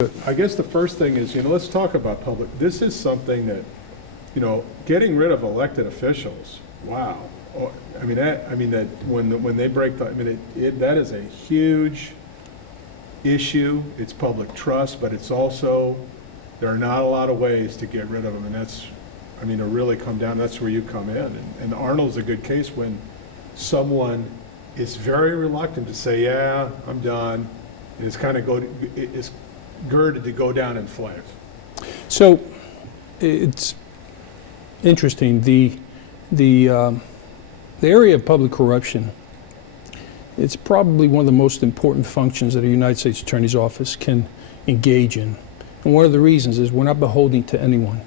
I guess the first thing is, let's talk about public. This is something that, getting rid of elected officials. Wow. Oh, that when they break the, that is a huge issue. It's public trust, but it's also, there are not a lot of ways to get rid of them, and that's, to really come down, that's where you come in. And Arnold's a good case when someone is very reluctant to say, yeah, I'm done, and it's kind of it's girded to go down in flames. So it's interesting. The area of public corruption, it's probably one of the most important functions that a United States Attorney's Office can engage in. And one of the reasons is we're not beholden to anyone.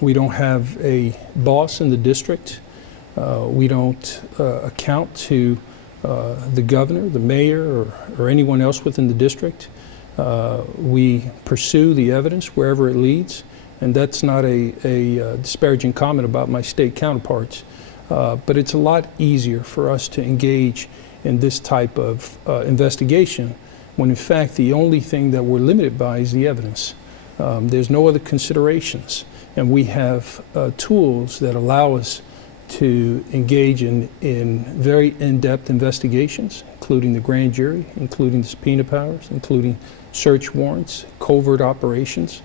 We don't have a boss in the district. We don't account to the governor, the mayor, or anyone else within the district. We pursue the evidence wherever it leads, and that's not a disparaging comment about my state counterparts, but it's a lot easier for us to engage in this type of investigation when in fact the only thing that we're limited by is the evidence. There's no other considerations, and we have tools that allow us to engage in very in-depth investigations, including the grand jury, including the subpoena powers, including search warrants, covert operations,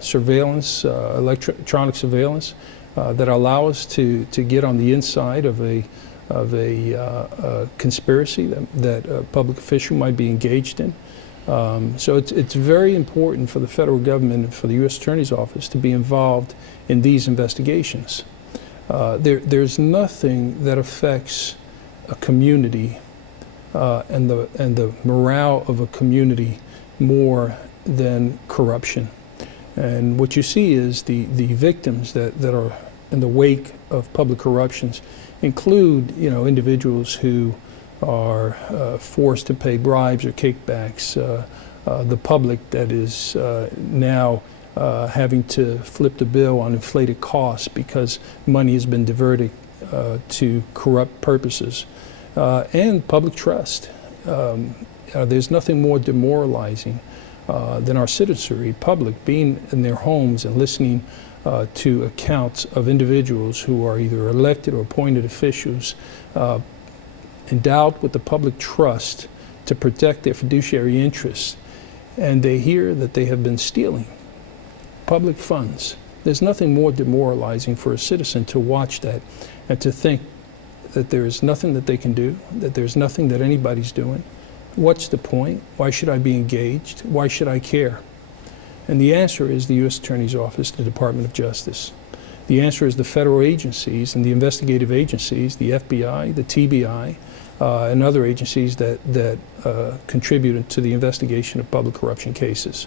surveillance, electronic surveillance, that allow us to get on the inside of a conspiracy that a public official might be engaged in. So it's very important for the federal government and for the U.S. Attorney's Office to be involved in these investigations. There's nothing that affects a community and the morale of a community more than corruption. And what you see is the victims that are in the wake of public corruptions include individuals who are forced to pay bribes or kickbacks, the public that is now having to flip the bill on inflated costs because money has been diverted to corrupt purposes, and public trust. There's nothing more demoralizing than our citizenry, public, being in their homes and listening to accounts of individuals who are either elected or appointed officials endowed with the public trust to protect their fiduciary interests, and they hear that they have been stealing public funds. There's nothing more demoralizing for a citizen to watch that and to think that there is nothing that they can do, that there's nothing that anybody's doing. What's the point? Why should I be engaged? Why should I care? And the answer is the U.S. Attorney's Office, the Department of Justice. The answer is the federal agencies and the investigative agencies, the FBI, the TBI, and other agencies that contribute to the investigation of public corruption cases.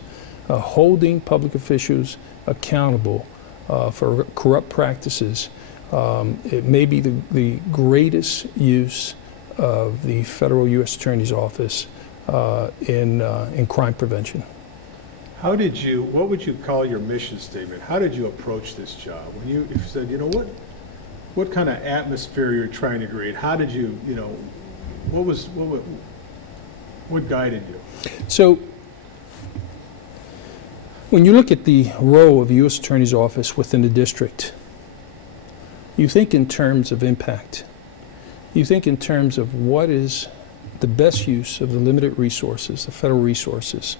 Holding public officials accountable for corrupt practices, it may be the greatest use of the federal U.S. Attorney's Office in crime prevention. What would you call your mission statement? How did you approach this job? When you said, what kind of atmosphere you're trying to create? How did you, what guided you? So, when you look at the role of the U.S. Attorney's Office within the district, you think in terms of impact. You think in terms of what is the best use of the limited resources, the federal resources,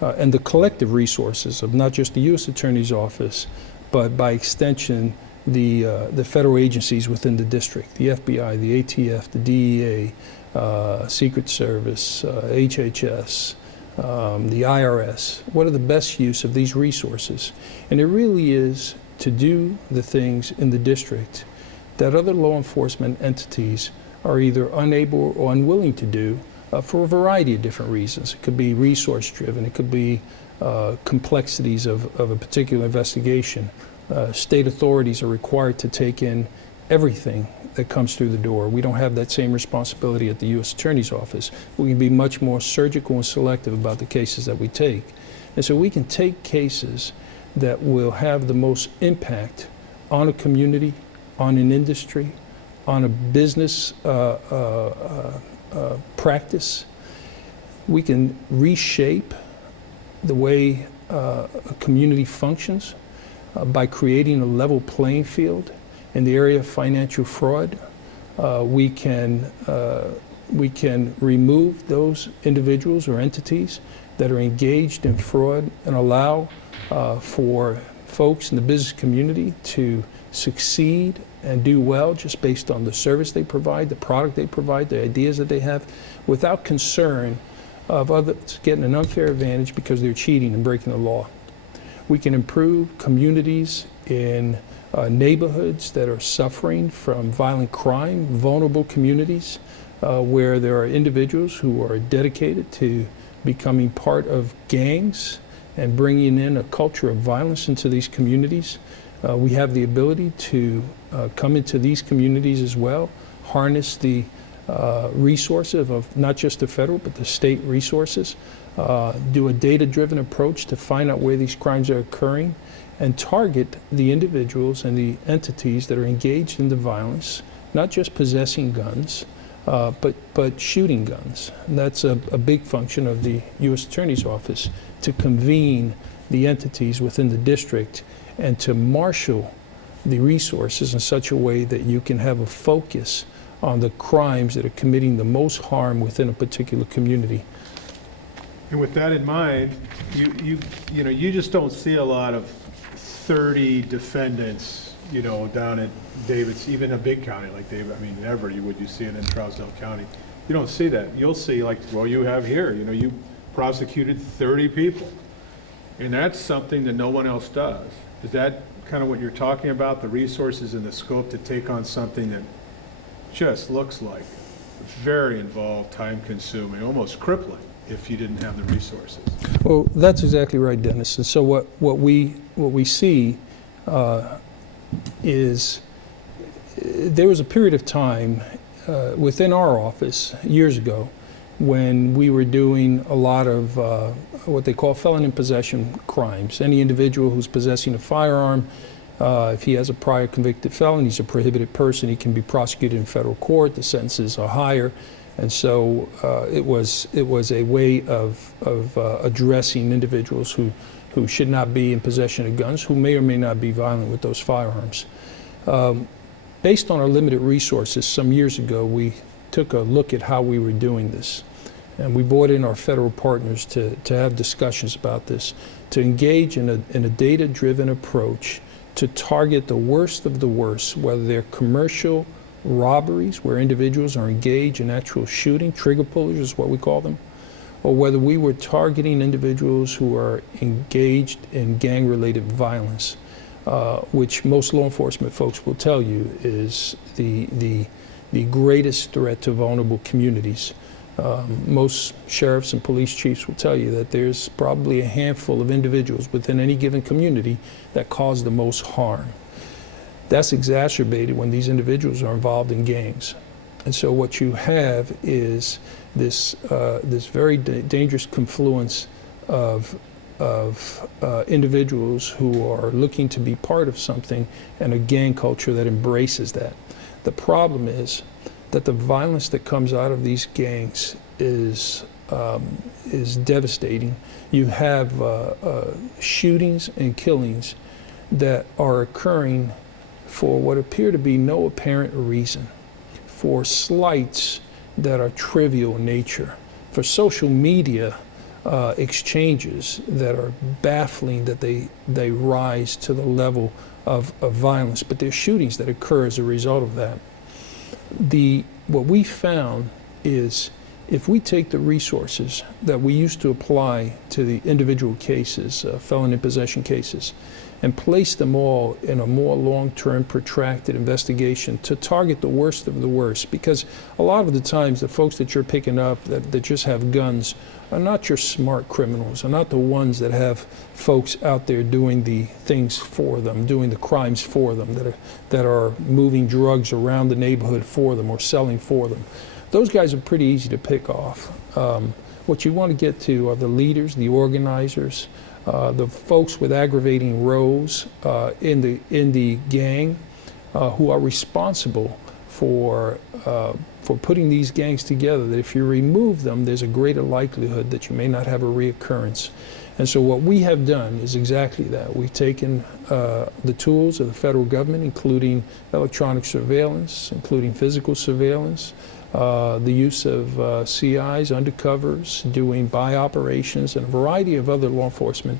and the collective resources of not just the U.S. Attorney's Office, but by extension, the federal agencies within the district, the FBI, the ATF, the DEA, Secret Service, HHS, the IRS. What are the best use of these resources? And it really is to do the things in the district that other law enforcement entities are either unable or unwilling to do for a variety of different reasons. It could be resource driven, it could be complexities of a particular investigation. State authorities are required to take in everything that comes through the door. We don't have that same responsibility at the U.S. Attorney's Office. We can be much more surgical and selective about the cases that we take. And so we can take cases that will have the most impact on a community, on an industry, on a business practice. We can reshape the way a community functions by creating a level playing field in the area of financial fraud. We can remove those individuals or entities that are engaged in fraud and allow for folks in the business community to succeed and do well just based on the service they provide, the product they provide, the ideas that they have, without concern of others getting an unfair advantage because they're cheating and breaking the law. We can improve communities in neighborhoods that are suffering from violent crime, vulnerable communities where there are individuals who are dedicated to becoming part of gangs and bringing in a culture of violence into these communities. We have the ability to come into these communities as well, harness the resources of not just the federal but the state resources, do a data-driven approach to find out where these crimes are occurring, and target the individuals and the entities that are engaged in the violence, not just possessing guns, but shooting guns. And that's a big function of the U.S. Attorney's Office, to convene the entities within the district and to marshal the resources in such a way that you can have a focus on the crimes that are committing the most harm within a particular community. And with that in mind, you just don't see a lot of 30 defendants, down at David's, even a big county like David. I mean, never would you see it in Trousdale County. You don't see that. You'll see, like, well, you have here, you prosecuted 30 people. And that's something that no one else does. Is that kind of what you're talking about, the resources and the scope to take on something that just looks like very involved, time-consuming, almost crippling if you didn't have the resources? Well, that's exactly right, Dennis. And so what we see is there was a period of time within our office years ago when we were doing a lot of what they call felon in possession crimes. Any individual who's possessing a firearm, if he has a prior convicted felon, he's a prohibited person, he can be prosecuted in federal court, the sentences are higher. And so it was a way of addressing individuals who should not be in possession of guns, who may or may not be violent with those firearms. Based on our limited resources, some years ago, we took a look at how we were doing this. And we brought in our federal partners to have discussions about this, to engage in a data-driven approach to target the worst of the worst, whether they're commercial robberies where individuals are engaged in actual shooting, trigger pullers is what we call them, or whether we were targeting individuals who are engaged in gang-related violence, which most law enforcement folks will tell you is the greatest threat to vulnerable communities. Most sheriffs and police chiefs will tell you that there's probably a handful of individuals within any given community that cause the most harm. That's exacerbated when these individuals are involved in gangs. And so what you have is this very dangerous confluence of individuals who are looking to be part of something and a gang culture that embraces that. The problem is that the violence that comes out of these gangs is devastating. You have shootings and killings that are occurring for what appear to be no apparent reason, for slights that are trivial in nature, for social media exchanges that are baffling, that they rise to the level of violence, but there's shootings that occur as a result of that. What we found is if we take the resources that we used to apply to the individual cases, felon in possession cases, and place them all in a more long-term, protracted investigation to target the worst of the worst, because a lot of the times the folks that you're picking up that just have guns are not your smart criminals, are not the ones that have folks out there doing the things for them, doing the crimes for them, that are moving drugs around the neighborhood for them or selling for them. Those guys are pretty easy to pick off. What you want to get to are the leaders, the organizers, the folks with aggravating roles in the gang who are responsible for for putting these gangs together, that if you remove them, there's a greater likelihood that you may not have a reoccurrence. And so what we have done is exactly that. We've taken the tools of the federal government, including electronic surveillance, including physical surveillance, the use of CIs, undercovers, doing buy operations, and a variety of other law enforcement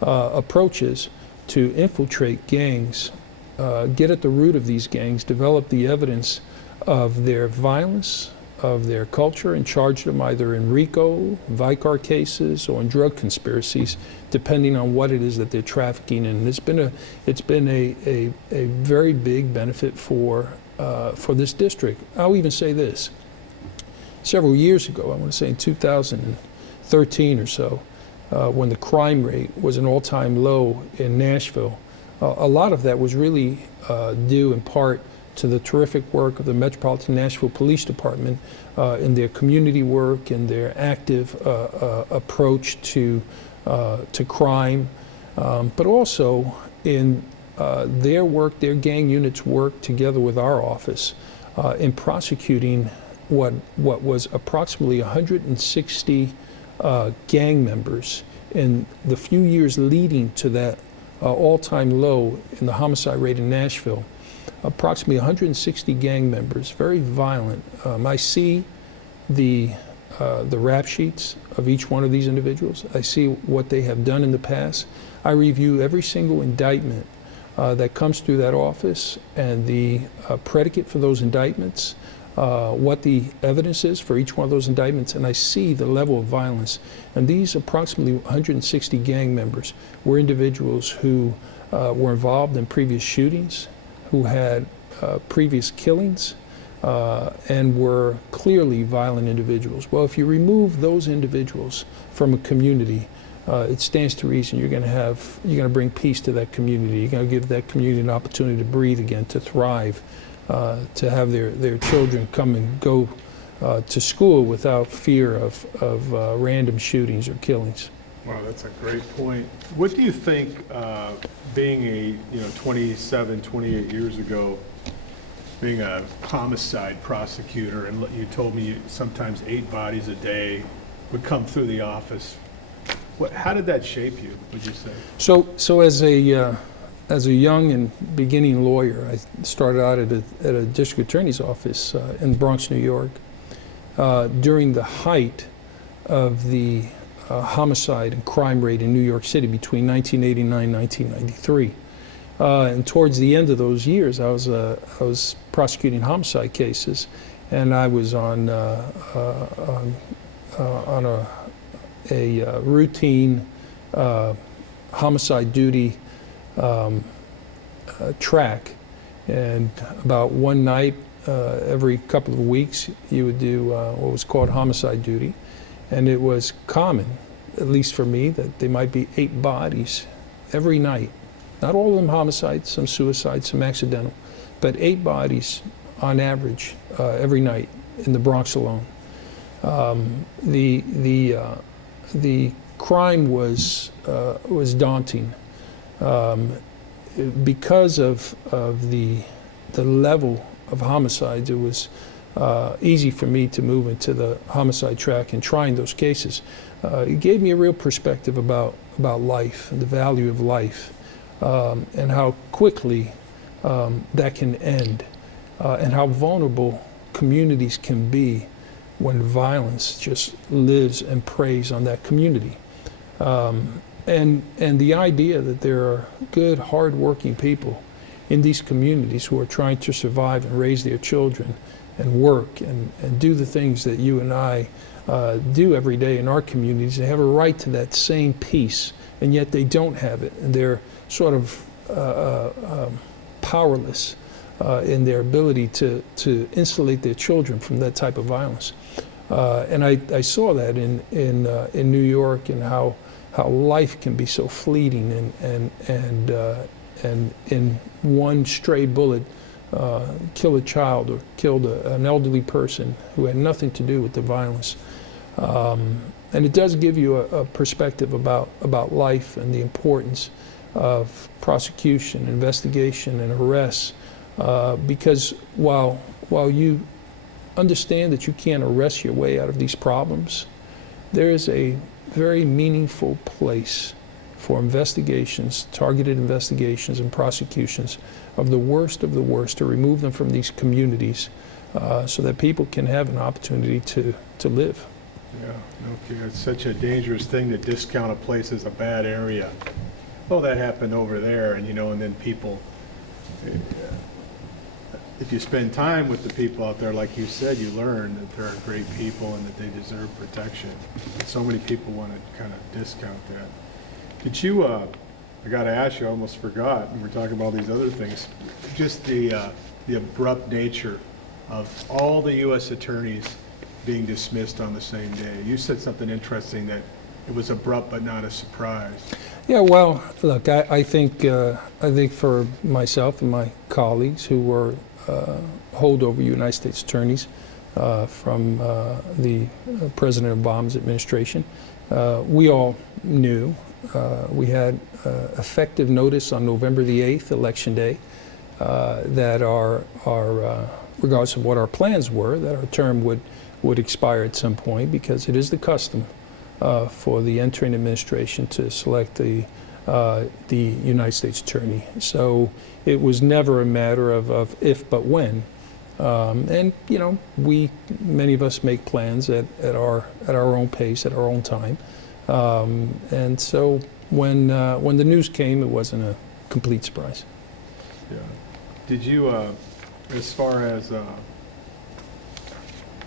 approaches to infiltrate gangs, get at the root of these gangs, develop the evidence of their violence, of their culture, and charge them either in RICO, Vicar cases, or in drug conspiracies, depending on what it is that they're trafficking in. And it's been a very big benefit for this district. I'll even say this. Several years ago, I want to say in 2013 or so, when the crime rate was an all-time low in Nashville, a lot of that was really due in part to the terrific work of the Metropolitan Nashville Police Department in their community work and their active approach to crime, but also in their work, their gang units work together with our office in prosecuting what was approximately 160 gang members in the few years leading to that all-time low in the homicide rate in Nashville. Approximately 160 gang members, very violent. I see the rap sheets of each one of these individuals. I see what they have done in the past. I review every single indictment that comes through that office and the predicate for those indictments, what the evidence is for each one of those indictments, and I see the level of violence. And these approximately 160 gang members were individuals who were involved in previous shootings, who had previous killings, and were clearly violent individuals. Well, if you remove those individuals from a community, it stands to reason you're going to bring peace to that community. You're going to give that community an opportunity to breathe again, to thrive, to have their children come and go to school without fear of random shootings or killings. Wow, that's a great point. What do you think, being 27, 28 years ago, being a homicide prosecutor, and you told me sometimes 8 bodies a day would come through the office. How did that shape you, would you say? So as a young and beginning lawyer, I started out at a district attorney's office in Bronx, New York, during the height of the homicide and crime rate in New York City between 1989 and 1993. And towards the end of those years, I was prosecuting homicide cases, and I was on a routine homicide duty track. And about one night every couple of weeks, you would do what was called homicide duty. And it was common, at least for me, that there might be 8 bodies every night. Not all of them homicides, some suicides, some accidental, but 8 bodies on average every night in the Bronx alone. The crime was daunting because of the level of homicides. It was easy for me to move into the homicide track and trying those cases. It gave me a real perspective about life and the value of life, and how quickly that can end, and how vulnerable communities can be when violence just lives and preys on that community. And the idea that there are good, hard-working people in these communities who are trying to survive and raise their children and work and do the things that you and I do every day in our communities. They have a right to that same peace, and yet they don't have it. And they're sort of powerless in their ability to insulate their children from that type of violence. And I saw that in New York, and how life can be so fleeting, and in one stray bullet kill a child or killed an elderly person who had nothing to do with the violence. And it does give you a perspective about life and the importance of prosecution, investigation, and arrests, because while you understand that you can't arrest your way out of these problems. There is a very meaningful place for investigations, targeted investigations and prosecutions of the worst to remove them from these communities so that people can have an opportunity to live. Yeah, okay, it's such a dangerous thing to discount a place as a bad area. Oh, that happened over there, and and then people, if you spend time with the people out there, like you said, you learn that they're great people and that they deserve protection. And so many people want to kind of discount that. Did you, I got to ask you, I almost forgot, and we're talking about these other things, just the abrupt nature of all the US attorneys being dismissed on the same day. You said something interesting, that it was abrupt but not a surprise. Yeah, well, look, I think for myself and my colleagues who were holdover United States attorneys from the President Obama's administration, we all knew. We had effective notice on November the 8th, Election Day, that our regardless of what our plans were, that our term would expire at some point, because it is the custom for the entering administration to select the United States Attorney. So it was never a matter of if but when. And many of us make plans at our own pace, at our own time. And so when the news came, it wasn't a complete surprise. Yeah. Did you, as far as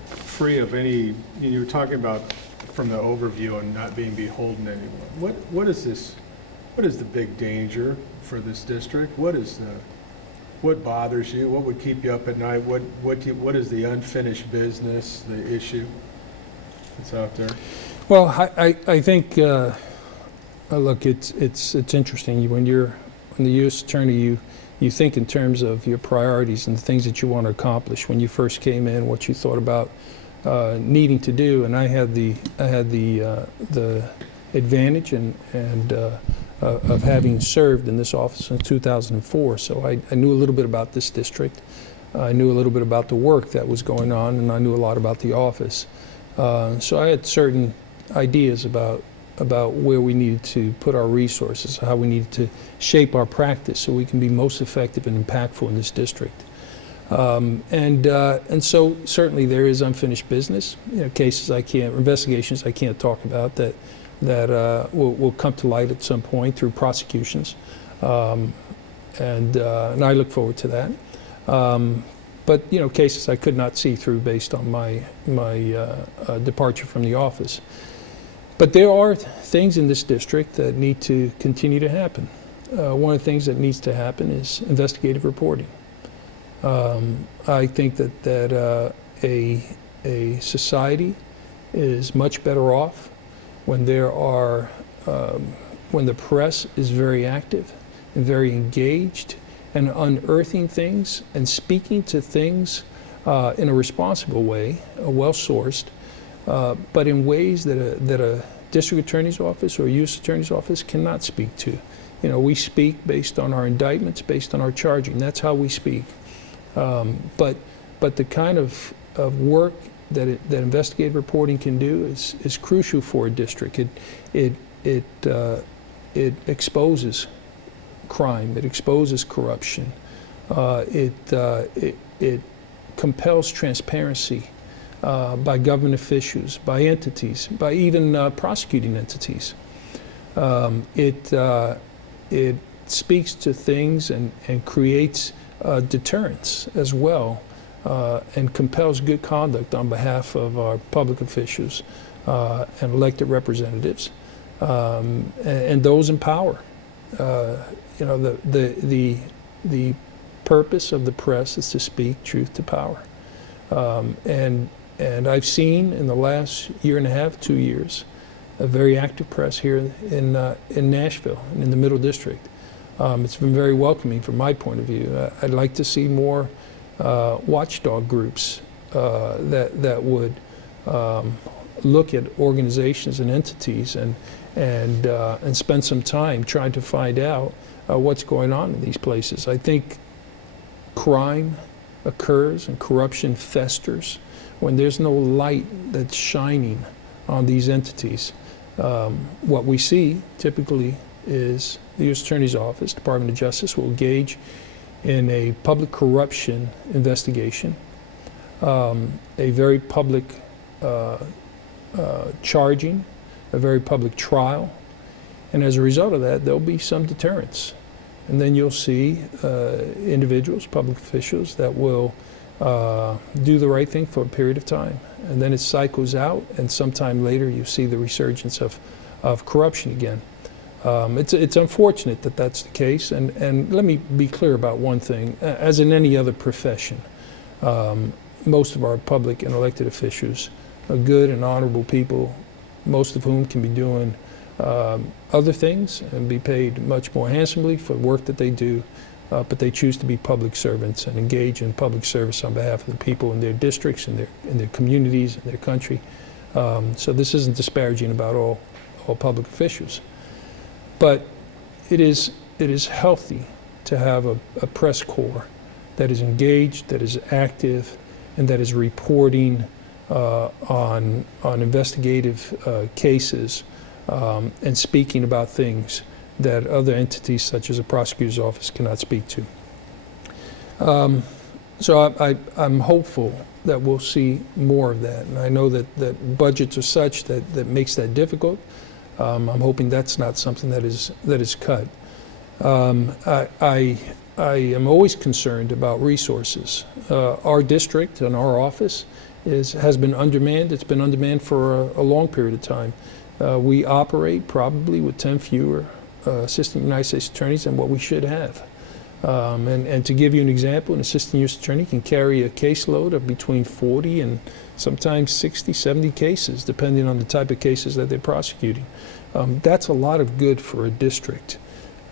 free of any, you were talking about from the overview and not being beholden to anyone. What is this? What is the big danger for this district? What bothers you? What would keep you up at night? What is the unfinished business, the issue that's out there? Well, I think look, it's interesting. When the U.S. Attorney, you think in terms of your priorities and the things that you want to accomplish. When you first came in, what you thought about needing to do, and I had the advantage and of having served in this office in 2004. So I knew a little bit about this district. I knew a little bit about the work that was going on, and I knew a lot about the office. So I had certain ideas about where we needed to put our resources, how we needed to shape our practice so we can be most effective and impactful in this district. And so certainly there is unfinished business, investigations I can't talk about that will come to light at some point through prosecutions, and I look forward to that. But cases I could not see through based on my departure from the office. But there are things in this district that need to continue to happen. One of the things that needs to happen is investigative reporting. I think that a society is much better off when when the press is very active and very engaged and unearthing things and speaking to things in a responsible way, well-sourced, but in ways that a district attorney's office or a U.S. attorney's office cannot speak to. We speak based on our indictments, based on our charging. That's how we speak. But the kind of work that investigative reporting can do is crucial for a district. It exposes crime. It exposes corruption. It compels transparency by government officials, by entities, by even prosecuting entities. It speaks to things and creates deterrence as well, and compels good conduct on behalf of our public officials and elected representatives, and those in power. The purpose of the press is to speak truth to power, and I've seen in the last year and a half, 2 years, a very active press here in Nashville and in the Middle District. It's been very welcoming from my point of view. I'd like to see more watchdog groups that would look at organizations and entities and spend some time trying to find out what's going on in these places. I think crime occurs and corruption festers when there's no light that's shining on these entities, what we see typically is the U.S. Attorney's Office, Department of Justice, will engage in a public corruption investigation, a very public charging, a very public trial, and as a result of that, there'll be some deterrence. And then you'll see individuals, public officials, that will do the right thing for a period of time. And then it cycles out, and sometime later you see the resurgence of corruption again. It's unfortunate that that's the case, and let me be clear about one thing. As in any other profession, most of our public and elected officials are good and honorable people, most of whom can be doing other things and be paid much more handsomely for the work that they do, but they choose to be public servants and engage in public service on behalf of the people in their districts, in their communities, in their country. So this isn't disparaging about all public officials. But it is healthy to have a press corps that is engaged, that is active, and that is reporting on investigative cases and speaking about things that other entities such as a prosecutor's office cannot speak to. So I'm hopeful that we'll see more of that. And I know that budgets are such that makes that difficult. I'm hoping that's not something that is cut. I am always concerned about resources. Our district and our office has been undermanned. It's been undermanned for a long period of time. We operate probably with 10 fewer assistant United States attorneys than what we should have. And to give you an example, an assistant U.S. attorney can carry a caseload of between 40 and sometimes 60, 70 cases, depending on the type of cases that they're prosecuting. That's a lot of good for a district.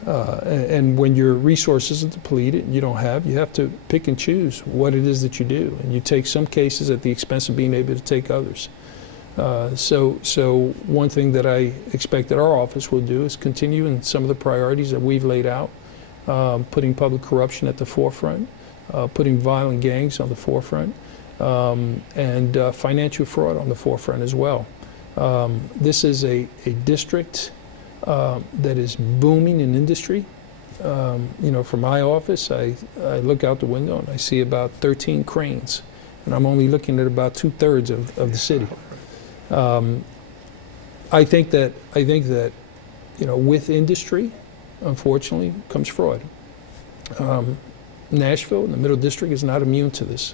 And when your resources are depleted, you have to pick and choose what it is that you do. And you take some cases at the expense of being able to take others. So one thing that I expect that our office will do is continue in some of the priorities that we've laid out, putting public corruption at the forefront, putting violent gangs on the forefront, and financial fraud on the forefront as well. This is a district that is booming in industry. From my office, I look out the window and I see about 13 cranes, and I'm only looking at about 2/3 of the city. I think that with industry, unfortunately, comes fraud. Nashville, in the Middle District, is not immune to this.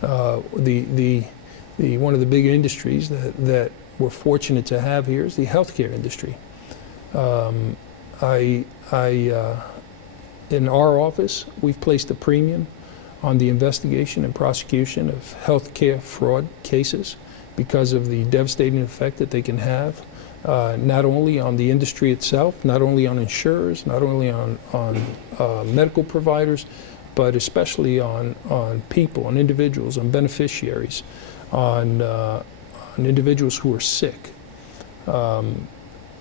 One of the big industries that we're fortunate to have here is the healthcare industry. In our office, we've placed a premium on the investigation and prosecution of healthcare fraud cases because of the devastating effect that they can have, not only on the industry itself, not only on insurers, not only on medical providers, but especially on people, on individuals, on beneficiaries, on individuals who are sick.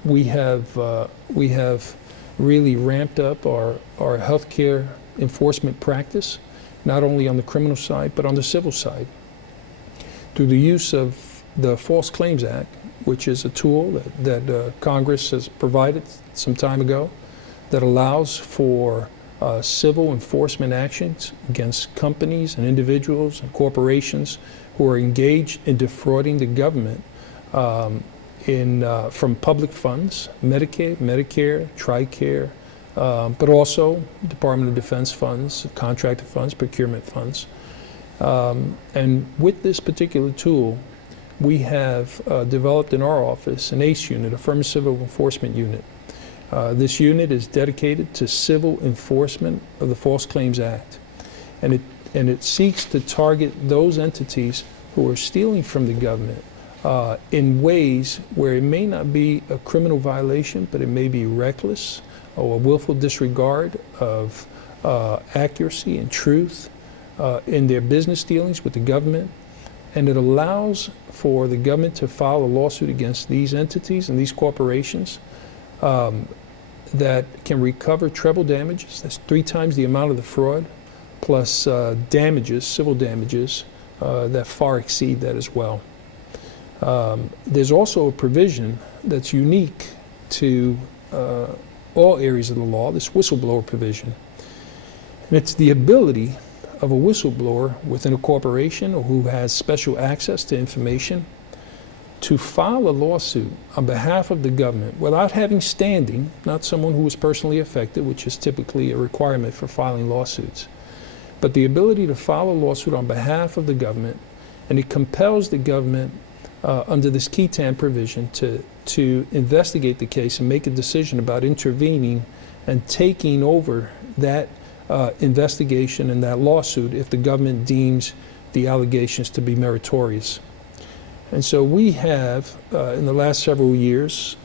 We have really ramped up our healthcare enforcement practice, not only on the criminal side, but on the civil side, through the use of the False Claims Act, which is a tool that Congress has provided some time ago that allows for civil enforcement actions against companies and individuals and corporations who are engaged in defrauding the government from public funds, Medicaid, Medicare, TRICARE, but also Department of Defense funds, contracted funds, procurement funds. And with this particular tool, we have developed in our office an ACE unit, Affirmative Civil Enforcement Unit. This unit is dedicated to civil enforcement of the False Claims Act. And it seeks to target those entities who are stealing from the government in ways where it may not be a criminal violation, but it may be reckless or a willful disregard of accuracy and truth in their business dealings with the government. And it allows for the government to file a lawsuit against these entities and these corporations that can recover treble damages. That's 3 times the amount of the fraud, plus damages, civil damages, that far exceed that as well. There's also a provision that's unique to all areas of the law, this whistleblower provision. And it's the ability of a whistleblower within a corporation or who has special access to information to file a lawsuit on behalf of the government without having standing, not someone who was personally affected, which is typically a requirement for filing lawsuits, but the ability to file a lawsuit on behalf of the government, and it compels the government under this Ketan provision to investigate the case and make a decision about intervening and taking over that investigation and that lawsuit if the government deems the allegations to be meritorious. And so we have, in the last several years,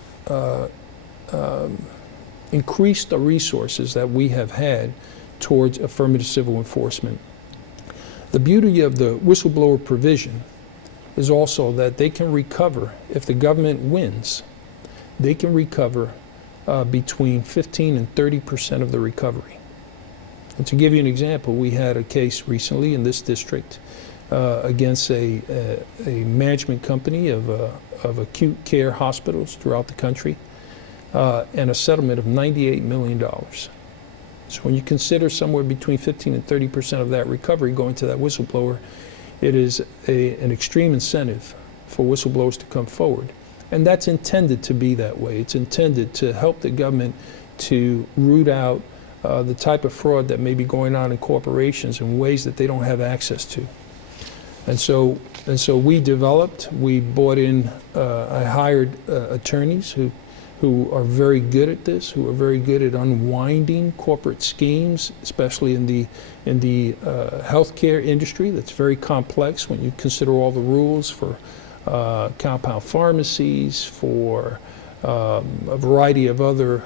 increased the resources that we have had towards affirmative civil enforcement. The beauty of the whistleblower provision is also that they can recover, if the government wins, they can recover between 15 and 30% of the recovery. And to give you an example, we had a case recently in this district against a management company of acute care hospitals throughout the country, and a settlement of $98 million. So when you consider somewhere between 15 and 30% of that recovery going to that whistleblower, it is an extreme incentive for whistleblowers to come forward. And that's intended to be that way. It's intended to help the government to root out the type of fraud that may be going on in corporations in ways that they don't have access to. And so we brought in, I hired attorneys who are very good at this, who are very good at unwinding corporate schemes, especially in the healthcare industry. That's very complex when you consider all the rules for compound pharmacies, for a variety of other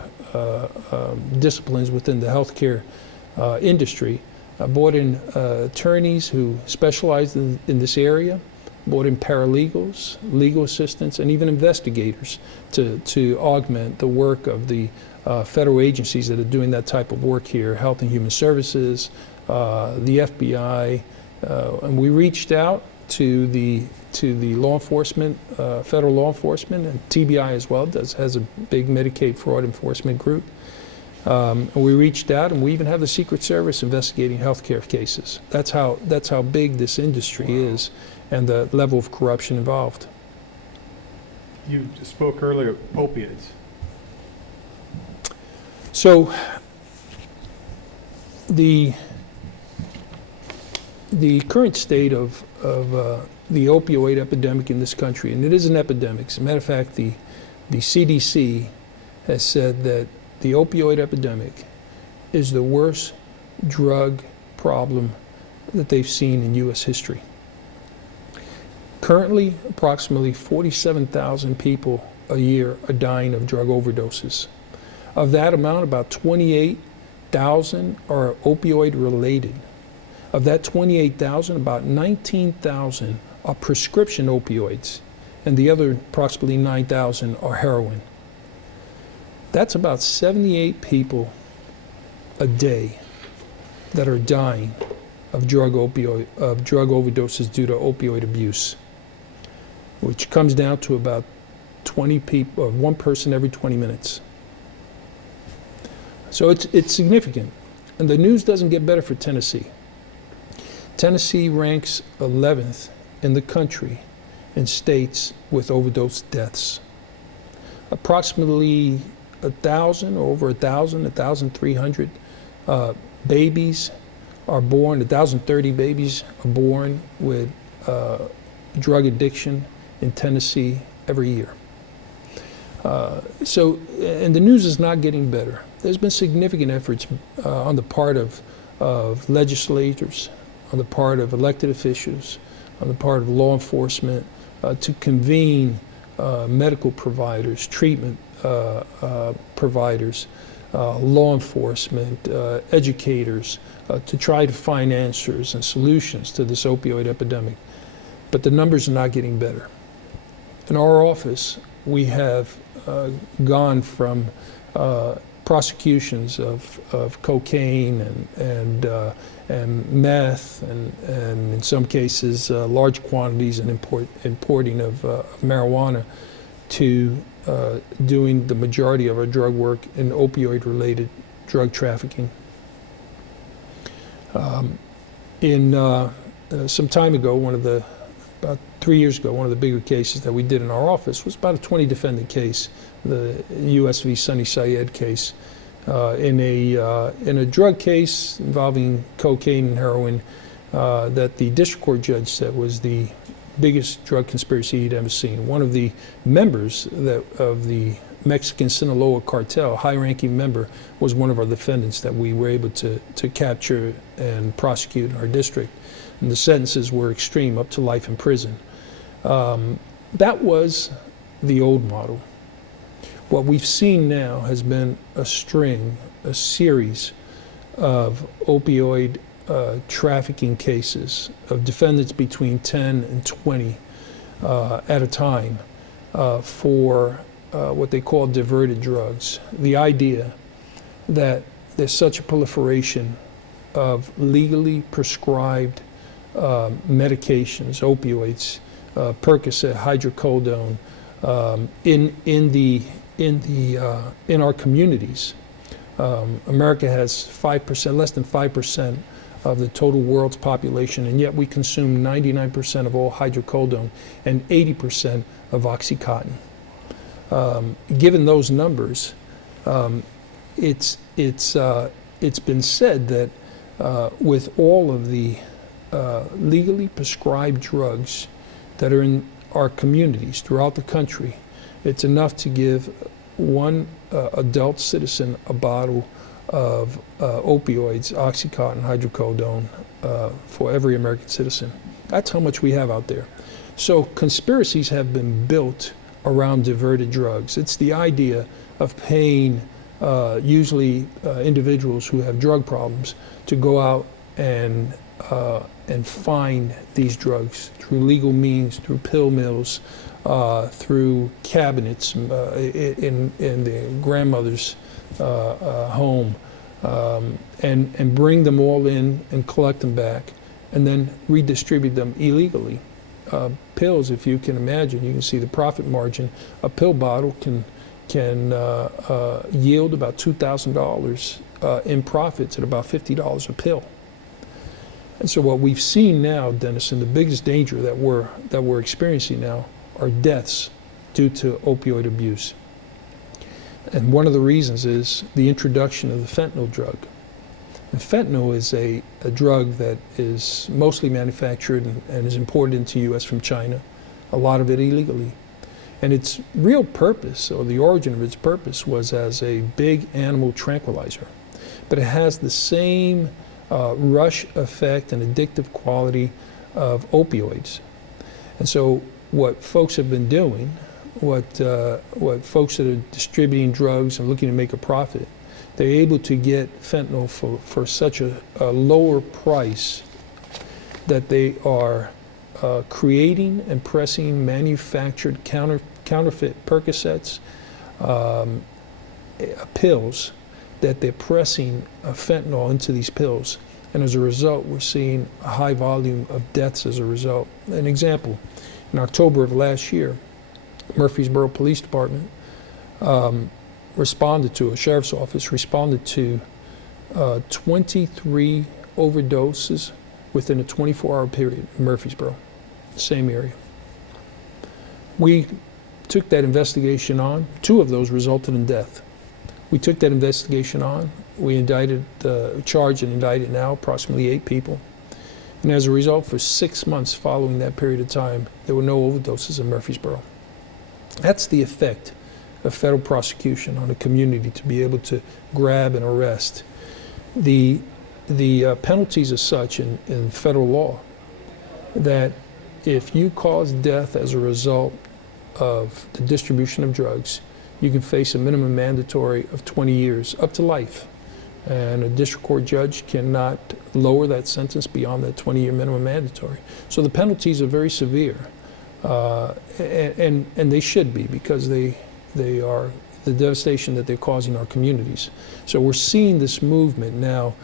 disciplines within the healthcare industry. I brought in attorneys who specialized in this area, brought in paralegals, legal assistants, and even investigators to augment the work of the federal agencies that are doing that type of work here, Health and Human Services, the FBI, and we reached out to the law enforcement, federal law enforcement, and TBI as well, has a big Medicaid fraud enforcement group. And we reached out, and we even have the Secret Service investigating healthcare cases. That's how big this industry is, and the level of corruption involved. You spoke earlier opiates. So the current state of the opioid epidemic in this country, and it is an epidemic. As a matter of fact, the CDC has said that the opioid epidemic is the worst drug problem that they've seen in U.S. history. Currently, approximately 47,000 people a year are dying of drug overdoses. Of that amount, about 28,000 are opioid related. Of that 28,000, about 19,000 are prescription opioids, and the other approximately 9,000 are heroin. That's about 78 people a day that are dying of drug overdoses due to opioid abuse, which comes down to about 20 people, or one person every 20 minutes. So it's significant. And the news doesn't get better for Tennessee. Tennessee ranks 11th in the country in states with overdose deaths. Approximately 1,000, or over 1,000, 1,300 babies are born, 1,030 babies are born with drug addiction in Tennessee every year. And the news is not getting better. There's been significant efforts on the part of legislators, on the part of elected officials, on the part of law enforcement, to convene medical providers, treatment providers, law enforcement, educators, to try to find answers and solutions to this opioid epidemic. But the numbers are not getting better. In our office, we have gone from prosecutions of cocaine and meth and in some cases large quantities and importing of marijuana to doing the majority of our drug work in opioid-related drug trafficking. Some time ago, about 3 years ago, one of the bigger cases that we did in our office was about a 20-defendant case, the US v. Sunny Syed case, in a drug case involving cocaine and heroin that the district court judge said was the biggest drug conspiracy he'd ever seen. One of the members of the Mexican Sinaloa cartel, high-ranking member, was one of our defendants that we were able to capture and prosecute in our district. And the sentences were extreme, up to life in prison. That was the old model. What we've seen now has been a series of opioid trafficking cases of defendants between 10 and 20 at a time for what they call diverted drugs. The idea that there's such a proliferation of legally prescribed medications, opioids, Percocet, hydrocodone, in our communities. America has 5%, less than 5% of the total world's population, and yet we consume 99% of all hydrocodone and 80% of OxyContin. Given those numbers, it's been said that with all of the legally prescribed drugs that are in our communities throughout the country, it's enough to give one adult citizen a bottle of opioids, OxyContin, hydrocodone, for every American citizen. That's how much we have out there. So conspiracies have been built around diverted drugs. It's the idea of paying usually individuals who have drug problems to go out and find these drugs through legal means, through pill mills, through cabinets in the grandmother's home, and bring them all in and collect them back, and then redistribute them illegally. Pills, if you can imagine, you can see the profit margin. A pill bottle can yield about $2,000 in profits at about $50 a pill. And so what we've seen now, Dennis, and the biggest danger that we're experiencing now are deaths due to opioid abuse. And one of the reasons is the introduction of the fentanyl drug. And fentanyl is a drug that is mostly manufactured and is imported into the U.S. from China, a lot of it illegally. And its real purpose, or the origin of its purpose, was as a big animal tranquilizer. But it has the same rush effect and addictive quality of opioids. And so what folks have been doing, what folks that are distributing drugs and looking to make a profit, they're able to get fentanyl for such a lower price that they are creating and pressing manufactured counterfeit Percocets, pills, that they're pressing fentanyl into these pills. And as a result, we're seeing a high volume of deaths as a result. An example, in October of last year, Murfreesboro Police Department a sheriff's office responded to 23 overdoses within a 24-hour period in Murfreesboro, same area. We took that investigation on. 2 of those resulted in death. We took that investigation on. We charged and indicted now approximately 8 people. And as a result, for 6 months following that period of time, there were no overdoses in Murfreesboro. That's the effect of federal prosecution on a community, to be able to grab and arrest. The penalties are such in federal law that if you cause death as a result of the distribution of drugs, you can face a minimum mandatory of 20 years, up to life. And a district court judge cannot lower that sentence beyond that 20-year minimum mandatory. So the penalties are very severe, and they should be, because they are the devastation that they're causing our communities. So we're seeing this movement now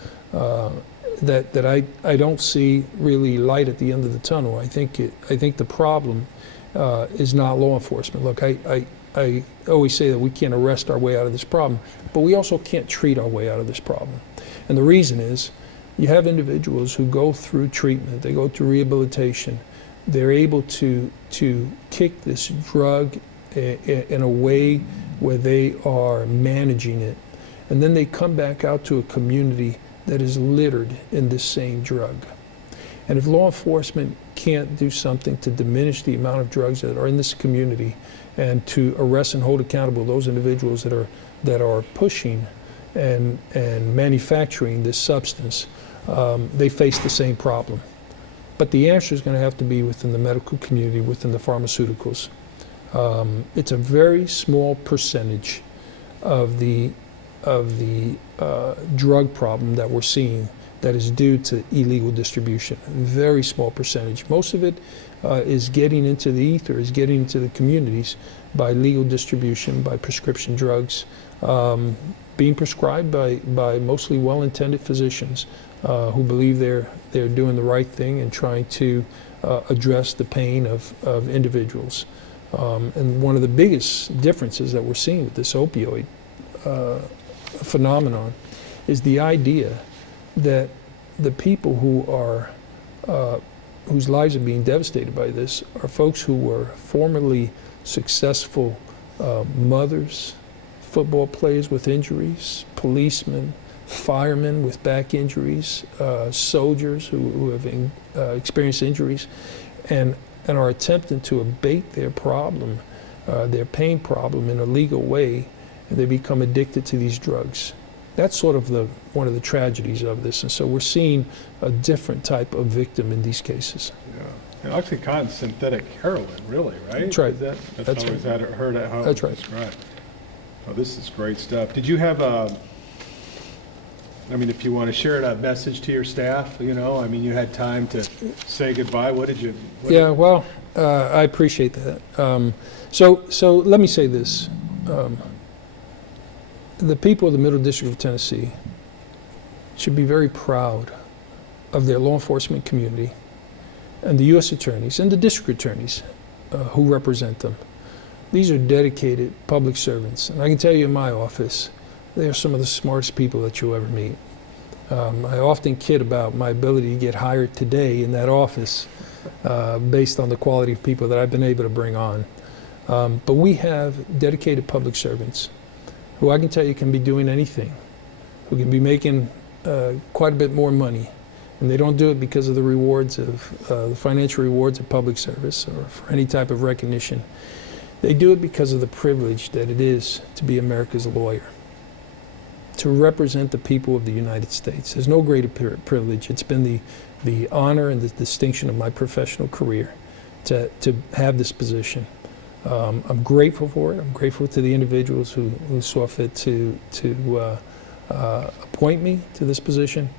that I don't see really light at the end of the tunnel. I think the problem is not law enforcement. Look, I always say that we can't arrest our way out of this problem, but we also can't treat our way out of this problem. And the reason is, you have individuals who go through treatment, they go through rehabilitation, they're able to kick this drug in a way where they are managing it, and then they come back out to a community that is littered in this same drug. And if law enforcement can't do something to diminish the amount of drugs that are in this community and to arrest and hold accountable those individuals that are pushing and manufacturing this substance, they face the same problem. But the answer is going to have to be within the medical community, within the pharmaceuticals. It's a very small percentage of the drug problem that we're seeing that is due to illegal distribution. Very small percentage. Most of it is getting into the ether, is getting into the communities by legal distribution, by prescription drugs, being prescribed by mostly well-intended physicians who believe they're doing the right thing and trying to address the pain of individuals. And one of the biggest differences that we're seeing with this opioid phenomenon is the idea that the people who are whose lives are being devastated by this are folks who were formerly successful mothers, football players with injuries, policemen, firemen with back injuries, soldiers who have experienced injuries, and are attempting to abate their problem, their pain problem in a legal way, and they become addicted to these drugs. That's sort of one of the tragedies of this, and so we're seeing a different type of victim in these cases. Yeah. And OxyContin's synthetic heroin, really, right? That's right. That's always heard how That's right. described. Oh, this is great stuff. Did you have if you want to share a message to your staff, you had time to say goodbye. Well, I appreciate that. So let me say this. The people of the Middle District of Tennessee should be very proud of their law enforcement community and the US attorneys and the district attorneys who represent them. These are dedicated public servants. And I can tell you in my office, they are some of the smartest people that you'll ever meet. I often kid about my ability to get hired today in that office based on the quality of people that I've been able to bring on. But we have dedicated public servants who I can tell you can be doing anything, who can be making quite a bit more money. And they don't do it because of the rewards of the financial rewards of public service or for any type of recognition. They do it because of the privilege that it is to be America's lawyer, to represent the people of the United States. There's no greater privilege. It's been the honor and the distinction of my professional career to have this position. I'm grateful for it. I'm grateful to the individuals who saw fit to appoint me to this position.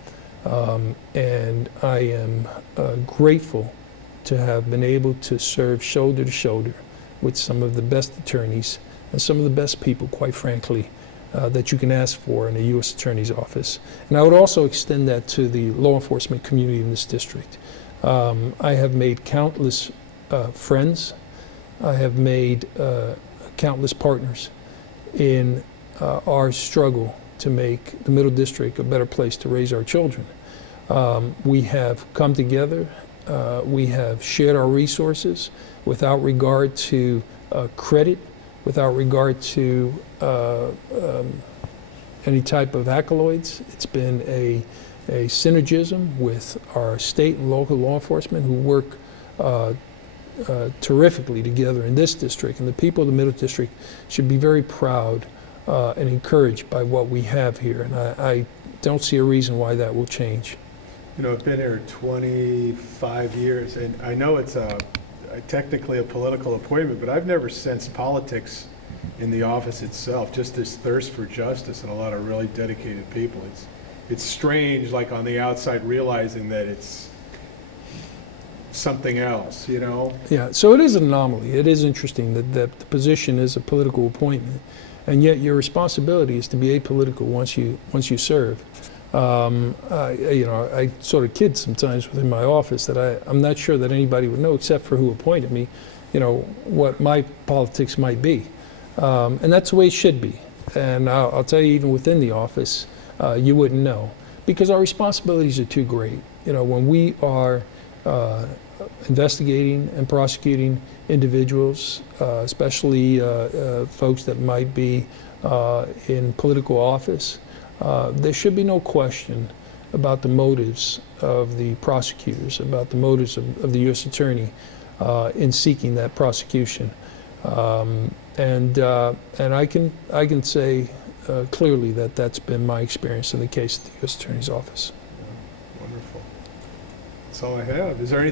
And I am grateful to have been able to serve shoulder to shoulder with some of the best attorneys and some of the best people, quite frankly, that you can ask for in a U.S. Attorney's office. And I would also extend that to the law enforcement community in this district. I have made countless friends. I have made countless partners in our struggle to make the Middle District a better place to raise our children. We have come together. We have shared our resources without regard to credit, without regard to any type of accolades. It's been a synergism with our state and local law enforcement who work terrifically together in this district. And the people of the Middle District should be very proud and encouraged by what we have here. And I don't see a reason why that will change. I've been here 25 years, and I know it's technically a political appointment, but I've never sensed politics in the office itself, just this thirst for justice and a lot of really dedicated people. It's strange, like on the outside, realizing that it's something else, Yeah, so it is an anomaly. It is interesting that the position is a political appointment. and yet your responsibility is to be apolitical once you serve. I sort of kid sometimes within my office that I'm not sure that anybody would know, except for who appointed me, what my politics might be. And that's the way it should be. And I'll tell you, even within the office, you wouldn't know, because our responsibilities are too great. When we are investigating and prosecuting individuals, especially folks that might be in political office, there should be no question about the motives of the prosecutors, about the motives of the U.S. Attorney in seeking that prosecution. And I can say clearly that that's been my experience in the case of the U.S. Attorney's Office. Wonderful. That's all I have. Is there anything